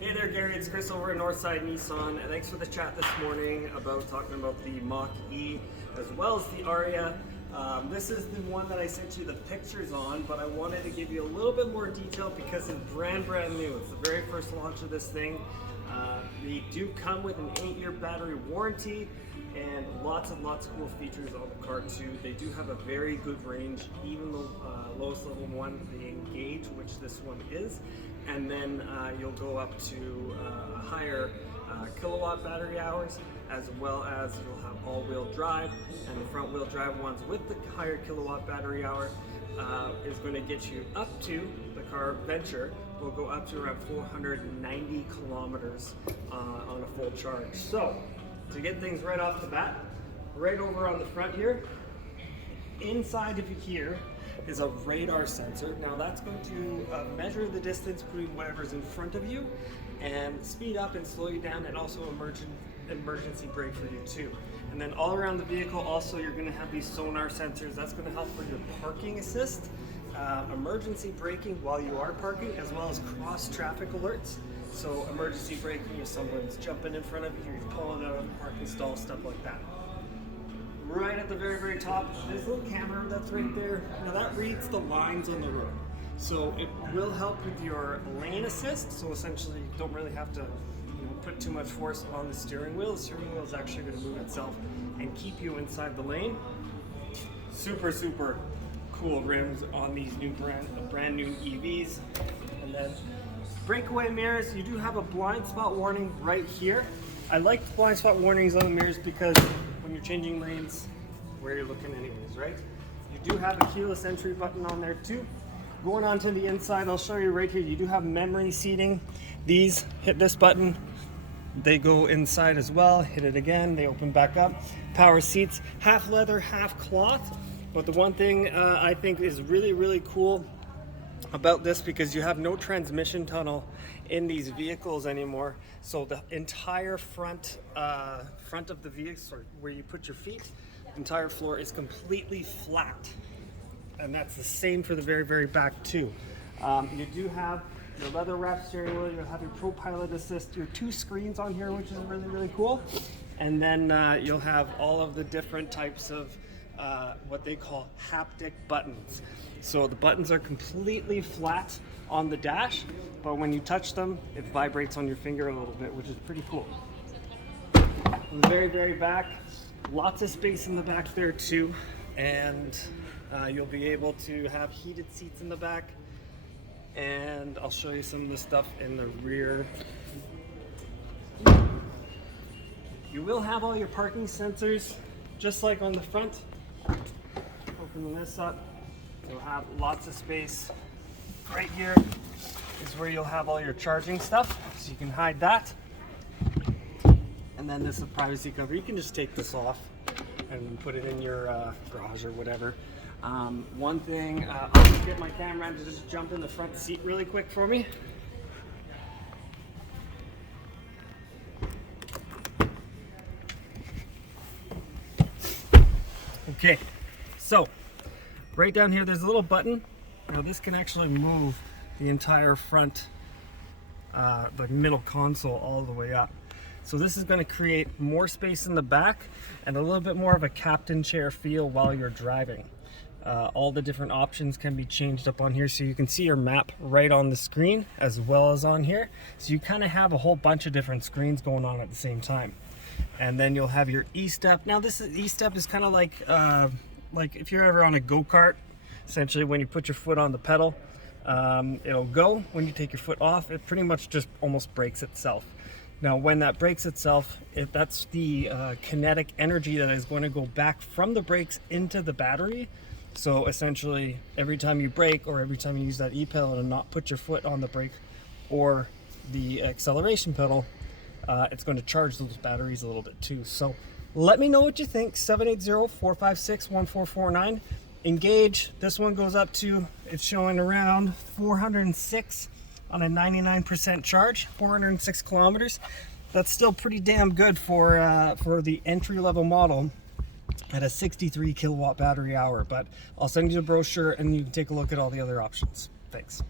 Hey there, Gary. It's Chris over at Northside Nissan, and thanks for the chat this morning about talking about the Mach-E as well as the Ariya. This is the one that I sent you the pictures on, but I wanted to give you a little bit more detail because it's brand new. It's the very first launch of this thing. They do come with an 8-year battery warranty and lots of cool features on the car too. They do have a very good range, even the lowest level one being Gauge, which this one is. And then you'll go up to higher kilowatt battery hours, as well as you'll have all-wheel drive, and the front-wheel drive ones with the higher kilowatt battery hour is going to get you up to, the car Venture will go up to around 490 kilometers on a full charge. So to get things right off the bat, right over on the front here, inside of here is a radar sensor. Now that's going to measure the distance between whatever's in front of you and speed up and slow you down, and also emergency brake for you too. And then all around the vehicle also you're going to have these sonar sensors. That's going to help for your parking assist, emergency braking while you are parking, as well as cross traffic alerts. So emergency braking if someone's jumping in front of you, you're pulling out of the parking stall, stuff like that. Right at the very top, there's a little camera that's right there. Now that reads the lines on the road. So it will help with your lane assist. So essentially you don't really have to put too much force on the steering wheel. The steering wheel is actually going to move itself and keep you inside the lane. Super cool rims on these new brand new EVs. And then breakaway mirrors. You do have a blind spot warning right here. I like the blind spot warnings on the mirrors because when you're changing lanes, where you're looking anyways, right? You do have a keyless entry button on there too. Going on to the inside, I'll show you right here, you do have memory seating. These, hit this button, they go inside as well. Hit it again, they open back up. Power seats, half leather, half cloth. But the one thing I think is really cool about this, because you have no transmission tunnel in these vehicles anymore, so the entire front of the vehicle, where you put your feet, the entire floor is completely flat, and that's the same for the very back too. You do have your leather wrapped steering wheel, you'll have your Pro Pilot Assist, your 2 screens on here, which is really cool, and then you'll have all of the different types of what they call haptic buttons. So the buttons are completely flat on the dash, but when you touch them, it vibrates on your finger a little bit, which is pretty cool. On the very back, lots of space in the back there too, and you'll be able to have heated seats in the back, and I'll show you some of the stuff in the rear. You will have all your parking sensors, just like on the front. Opening this up, you'll have lots of space. Right here is where you'll have all your charging stuff, so you can hide that. And then this is a privacy cover. You can just take this off and put it in your garage or whatever. One thing, I'll just get my camera to just jump in the front seat really quick for me. Okay, so right down here there's a little button. Now this can actually move the entire front, the middle console all the way up. So this is going to create more space in the back and a little bit more of a captain chair feel while you're driving. All the different options can be changed up on here, so you can see your map right on the screen as well as on here. So you kind of have a whole bunch of different screens going on at the same time. And then you'll have your E-step. Now this E-step is kind of like if you're ever on a go-kart. Essentially, when you put your foot on the pedal, it'll go. When you take your foot off, it pretty much just almost brakes itself. Now, when that brakes itself, that's the kinetic energy that is going to go back from the brakes into the battery. So essentially, every time you brake or every time you use that E-pedal and not put your foot on the brake or the acceleration pedal, it's going to charge those batteries a little bit too. So let me know what you think. 780-456-1449. Engage, this one goes up to, it's showing around 406 on a 99% charge, 406 kilometers. That's still pretty damn good for the entry-level model at a 63 kilowatt battery hour. But I'll send you the brochure and you can take a look at all the other options. Thanks.